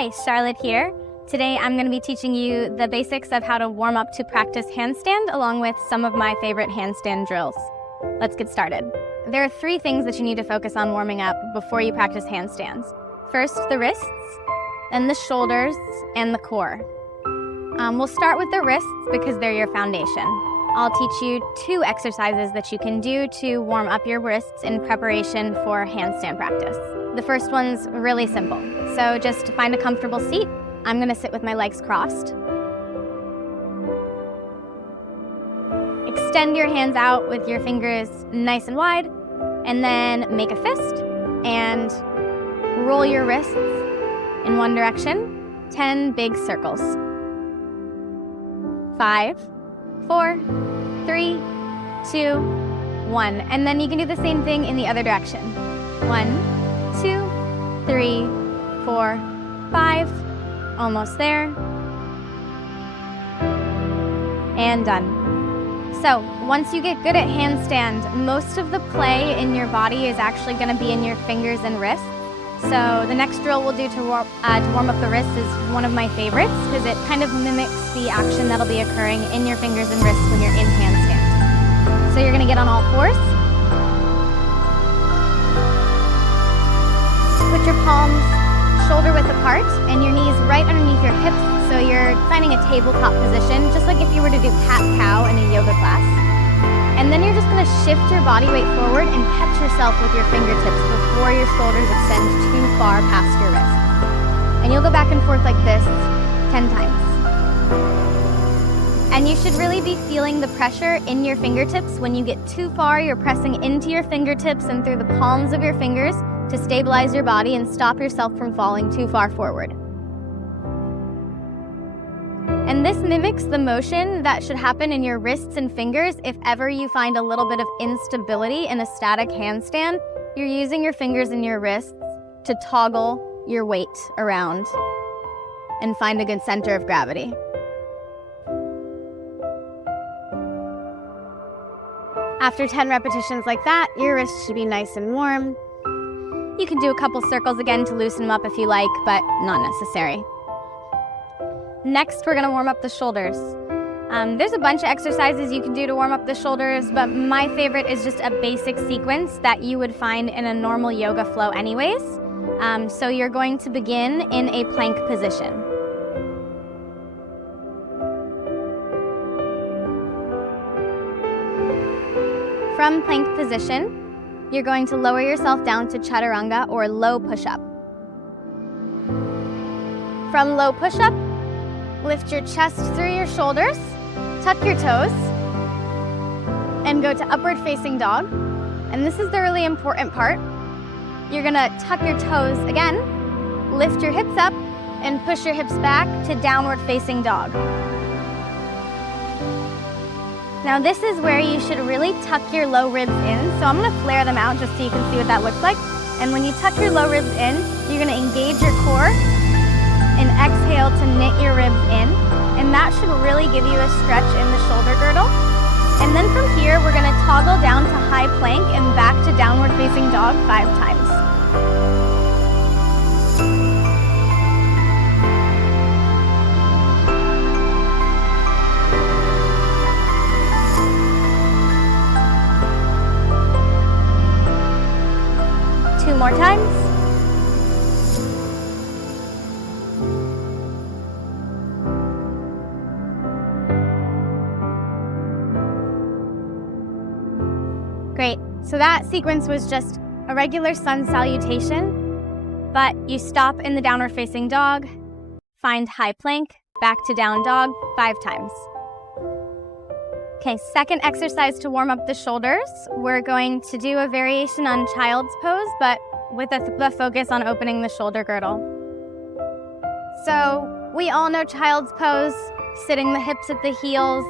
Hi, Charlotte here. Today I'm going to be teaching you the basics of how to warm up to practice handstand along with some of my favorite handstand drills. Let's get started. There are 3 things that you need to focus on warming up before you practice handstands. First, the wrists, then the shoulders, and the core. We'll start with the wrists because they're your foundation. I'll teach you 2 exercises that you can do to warm up your wrists in preparation for handstand practice. The first one's really simple. So just find a comfortable seat. I'm going to sit with my legs crossed. Extend your hands out with your fingers nice and wide, and then make a fist and roll your wrists in one direction, 10 big circles. 5, 4, 3, 2, 1. And then you can do the same thing in the other direction. 1, 2, 3, 4, 5. Almost there. And done. So once you get good at handstand, most of the play in your body is actually going to be in your fingers and wrists. So the next drill we'll do to warm up the wrists is one of my favorites because it kind of mimics the action that'll be occurring in your fingers and wrists when you're in handstand. So you're going to get on all fours. Put your palms shoulder width apart and your knees right underneath your hips, so you're finding a tabletop position, just like if you were to do cat-cow in a yoga class. And then you're just going to shift your body weight forward and catch yourself with your fingertips before your shoulders extend too far past your wrists. And you'll go back and forth like this 10 times. And you should really be feeling the pressure in your fingertips. When you get too far, you're pressing into your fingertips and through the palms of your fingers to stabilize your body and stop yourself from falling too far forward. And this mimics the motion that should happen in your wrists and fingers if ever you find a little bit of instability in a static handstand. You're using your fingers and your wrists to toggle your weight around and find a good center of gravity. After 10 repetitions like that, your wrists should be nice and warm. You can do a couple circles again to loosen them up if you like, but not necessary. Next, we're going to warm up the shoulders. There's a bunch of exercises you can do to warm up the shoulders, but my favorite is just a basic sequence that you would find in a normal yoga flow anyways. So you're going to begin in a plank position. From plank position, you're going to lower yourself down to chaturanga or low push-up. From low push-up, lift your chest through your shoulders, tuck your toes, and go to upward facing dog. And this is the really important part. You're gonna tuck your toes again, lift your hips up, and push your hips back to downward facing dog. Now this is where you should really tuck your low ribs in. So I'm gonna flare them out just so you can see what that looks like. And when you tuck your low ribs in, you're gonna engage your core and exhale to knit your ribs in. And that should really give you a stretch in the shoulder girdle. And then from here, we're gonna toggle down to high plank and back to downward facing dog 5 times. Two more times. Great. So that sequence was just a regular sun salutation, but you stop in the downward facing dog, find high plank, back to down dog 5 times. Okay, second exercise to warm up the shoulders. We're going to do a variation on child's pose, but with the focus on opening the shoulder girdle. So we all know child's pose, sitting the hips at the heels,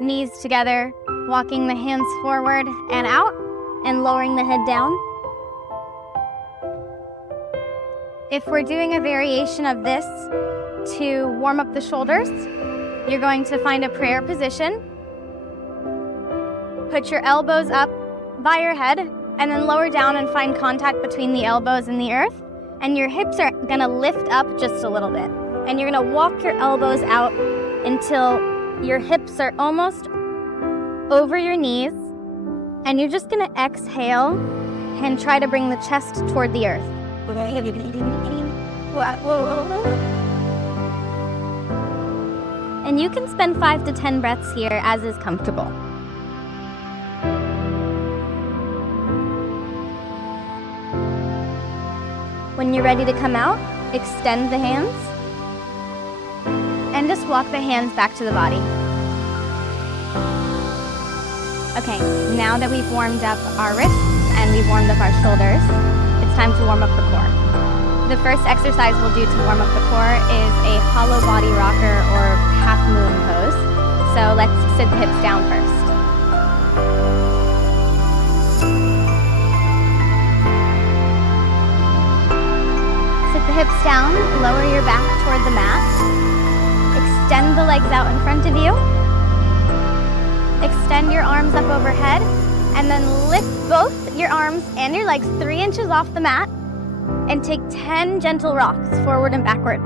knees together, walking the hands forward and out, and lowering the head down. If we're doing a variation of this to warm up the shoulders, you're going to find a prayer position. Put your elbows up by your head and then lower down and find contact between the elbows and the earth. And your hips are gonna lift up just a little bit. And you're gonna walk your elbows out until your hips are almost over your knees. And you're just gonna exhale and try to bring the chest toward the earth. And you can spend 5 to 10 breaths here as is comfortable. When you're ready to come out, extend the hands and just walk the hands back to the body. Okay, now that we've warmed up our wrists and we've warmed up our shoulders, it's time to warm up the core. The first exercise we'll do to warm up the core is a hollow body rocker or half moon pose. So let's sit the hips down first. Sit the hips down, lower your back toward the mat. Extend the legs out in front of you. Extend your arms up overhead, and then lift both your arms and your legs 3 inches off the mat, and take 10 gentle rocks forward and backward.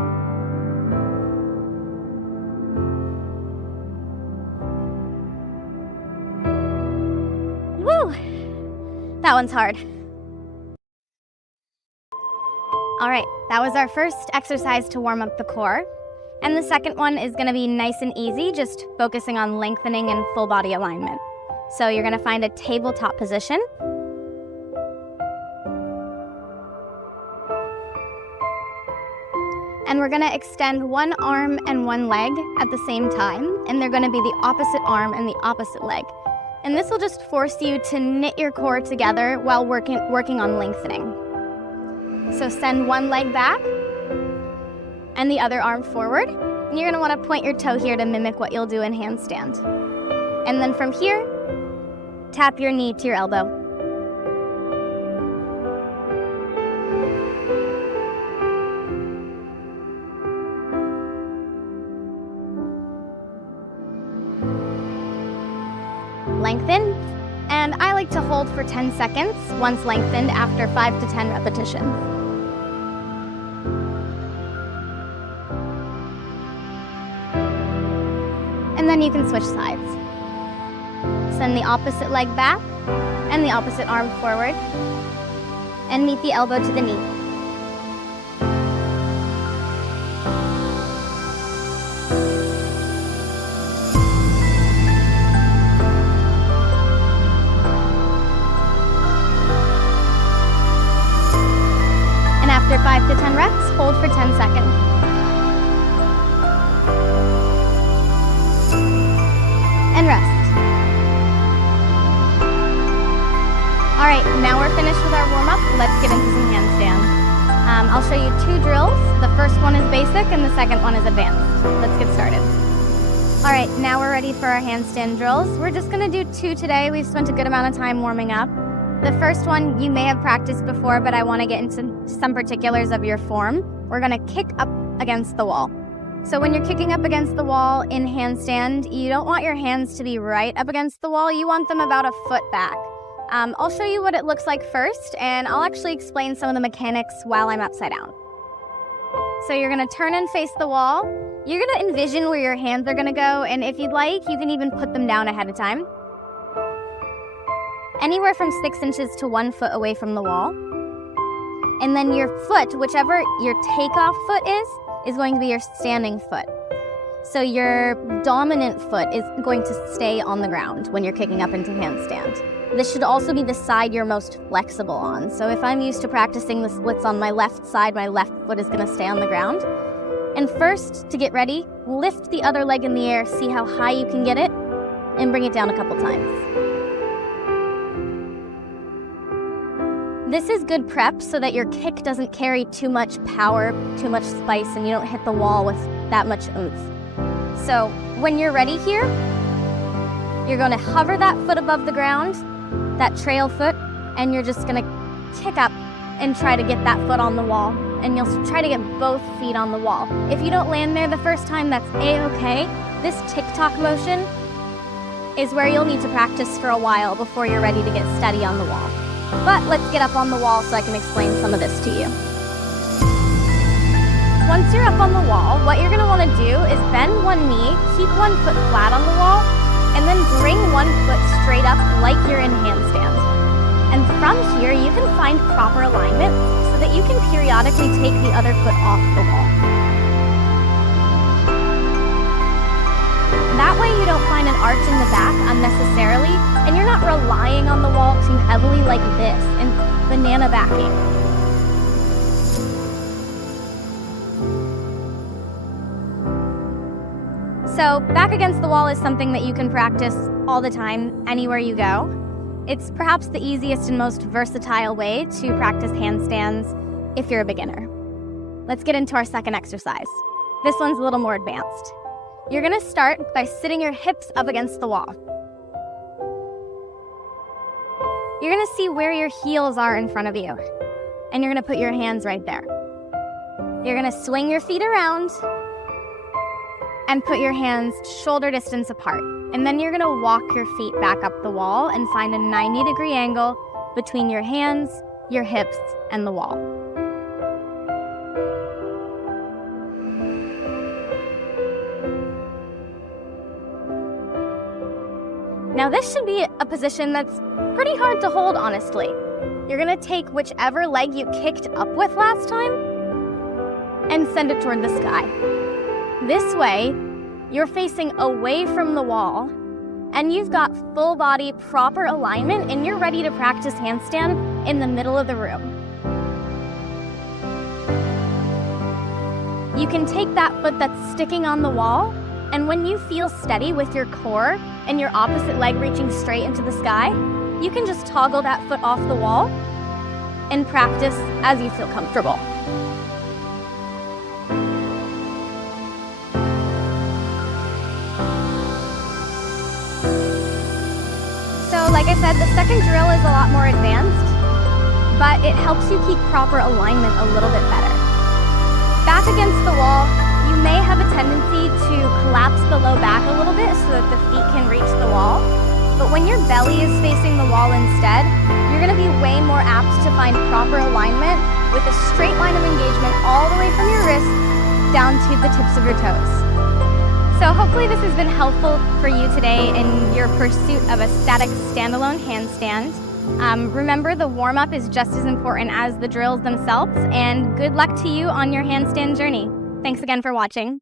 Woo! That one's hard. All right, that was our first exercise to warm up the core. And the second one is gonna be nice and easy, just focusing on lengthening and full body alignment. So you're gonna find a tabletop position. And we're gonna extend one arm and one leg at the same time, and they're gonna be the opposite arm and the opposite leg. And this will just force you to knit your core together while working on lengthening. So send one leg back and the other arm forward. And you're gonna wanna point your toe here to mimic what you'll do in handstand. And then from here, tap your knee to your elbow. Lengthen, and I like to hold for 10 seconds once lengthened after 5 to 10 repetitions. And then you can switch sides. Send the opposite leg back and the opposite arm forward, and meet the elbow to the knee. After 5 to 10 reps, hold for 10 seconds. And rest. All right, now we're finished with our warm-up. Let's get into some handstand. I'll show you 2 drills. The first one is basic and the second one is advanced. Let's get started. All right, now we're ready for our handstand drills. We're just gonna do 2 today. We've spent a good amount of time warming up. The first one you may have practiced before, but I want to get into some particulars of your form. We're going to kick up against the wall. So when you're kicking up against the wall in handstand, you don't want your hands to be right up against the wall. You want them about a foot back. I'll show you what it looks like first, and I'll actually explain some of the mechanics while I'm upside down. So you're going to turn and face the wall. You're going to envision where your hands are going to go, and if you'd like, you can even put them down ahead of time. Anywhere from 6 inches to 1 foot away from the wall. And then your foot, whichever your takeoff foot is going to be your standing foot. So your dominant foot is going to stay on the ground when you're kicking up into handstand. This should also be the side you're most flexible on. So if I'm used to practicing the splits on my left side, my left foot is gonna stay on the ground. And first, to get ready, lift the other leg in the air, see how high you can get it, and bring it down a couple times. This is good prep so that your kick doesn't carry too much power, too much spice, and you don't hit the wall with that much oomph. So when you're ready here, you're gonna hover that foot above the ground, that trail foot, and you're just gonna kick up and try to get that foot on the wall. And you'll try to get both feet on the wall. If you don't land there the first time, that's A-okay. This tick-tock motion is where you'll need to practice for a while before you're ready to get steady on the wall. But let's get up on the wall so I can explain some of this to you. Once you're up on the wall, what you're going to want to do is bend one knee, keep one foot flat on the wall, and then bring one foot straight up like you're in handstand. And from here, you can find proper alignment so that you can periodically take the other foot off the wall. That way you don't find an arch in the back unnecessarily, and you're not relying on the wall too heavily like this in banana backing. So back against the wall is something that you can practice all the time, anywhere you go. It's perhaps the easiest and most versatile way to practice handstands if you're a beginner. Let's get into our second exercise. This one's a little more advanced. You're gonna start by sitting your hips up against the wall. You're gonna see where your heels are in front of you, and you're gonna put your hands right there. You're gonna swing your feet around and put your hands shoulder distance apart. And then you're gonna walk your feet back up the wall and find a 90-degree angle between your hands, your hips, and the wall. Now this should be a position that's pretty hard to hold, honestly. You're gonna take whichever leg you kicked up with last time and send it toward the sky. This way, you're facing away from the wall and you've got full body, proper alignment, and you're ready to practice handstand in the middle of the room. You can take that foot that's sticking on the wall, and when you feel steady with your core and your opposite leg reaching straight into the sky, you can just toggle that foot off the wall and practice as you feel comfortable. So like I said, the second drill is a lot more advanced, but it helps you keep proper alignment a little bit better. Back against the wall, you may have a tendency to collapse the low back a little bit so that the feet can reach the wall. But when your belly is facing the wall instead, you're gonna be way more apt to find proper alignment with a straight line of engagement all the way from your wrist down to the tips of your toes. So hopefully this has been helpful for you today in your pursuit of a static standalone handstand. Remember, the warm-up is just as important as the drills themselves, and good luck to you on your handstand journey. Thanks again for watching.